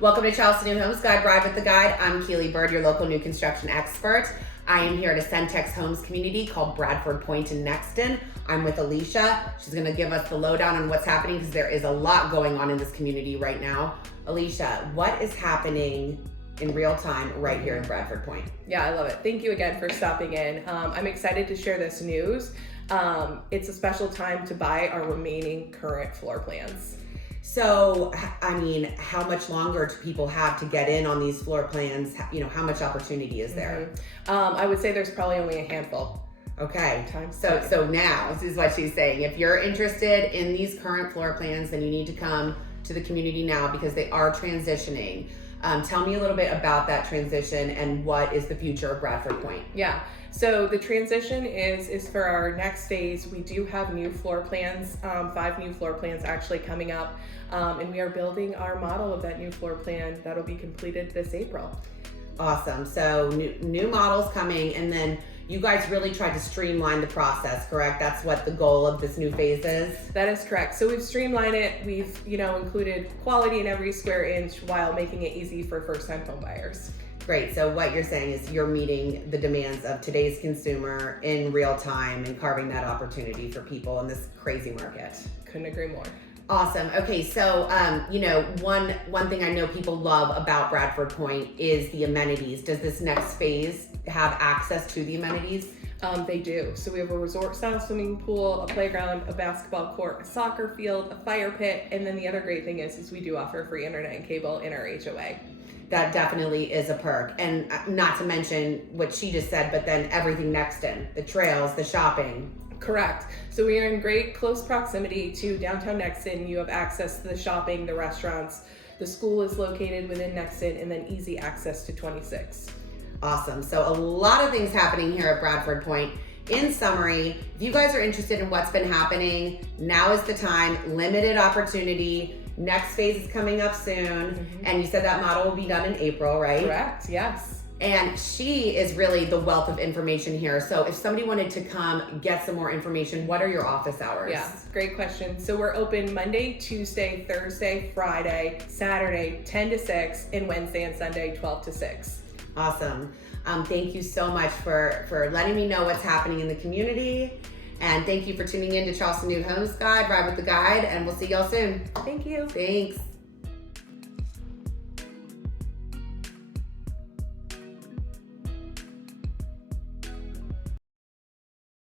Welcome to Charleston New Homes Guide, Bradford the Guide. I'm Keely Burd, your local new construction expert. I am here at a Centex Homes community called Bradford Pointe and Nexton. I'm with Allicia. She's going to give us the lowdown on what's happening because there is a lot going on in this community right now. Allicia, what is happening in real time right here in Bradford Pointe? Yeah, I love it. Thank you again for stopping in. I'm excited to share this news. It's a special time to buy our remaining current floor plans. So, I mean, how much longer do people have to get in on these floor plans? You know, how much opportunity is there? I would say there's probably only a handful. Okay, so now, this is what she's saying. If you're interested in these current floor plans, then you need to come to the community now because they are transitioning. Tell me a little bit about that transition and what is the future of Bradford Pointe. Yeah, so the transition is for our next phase. We do have new floor plans, 5 new floor plans actually coming up, and we are building our model of that new floor plan that'll be completed this April. Awesome, so new models coming, and then you guys really tried to streamline the process, correct? That's what the goal of this new phase is? That is correct. So we've streamlined it. We've, included quality in every square inch while making it easy for first-time home buyers. Great, so what you're saying is you're meeting the demands of today's consumer in real time and carving that opportunity for people in this crazy market. Couldn't agree more. Awesome. Okay, so one thing I know people love about Bradford Pointe is the amenities. Does this next phase have access to the amenities? They do. So we have a resort-style swimming pool, a playground, a basketball court, a soccer field, a fire pit, and then the other great thing is we do offer free internet and cable in our HOA. That definitely is a perk, and not to mention what she just said, but then everything Nexton, the trails, the shopping. Correct. So we are in great close proximity to downtown Nexton. You have access to the shopping, the restaurants. The school is located within Nexton, and then easy access to 26. Awesome. So a lot of things happening here at Bradford Pointe. In summary, if you guys are interested in what's been happening, now is the time. Limited opportunity. Next phase is coming up soon. And you said that model will be done in April, right? Correct. Yes. And she is really the wealth of information here. So if somebody wanted to come get some more information, what are your office hours? Yeah, great question. So we're open Monday, Tuesday, Thursday, Friday, Saturday, 10 to 6, and Wednesday and Sunday, 12 to 6. Awesome. Thank you so much for letting me know what's happening in the community. And thank you for tuning in to Charleston New Homes Guide, Ride with the Guide, and we'll see y'all soon. Thank you. Thanks.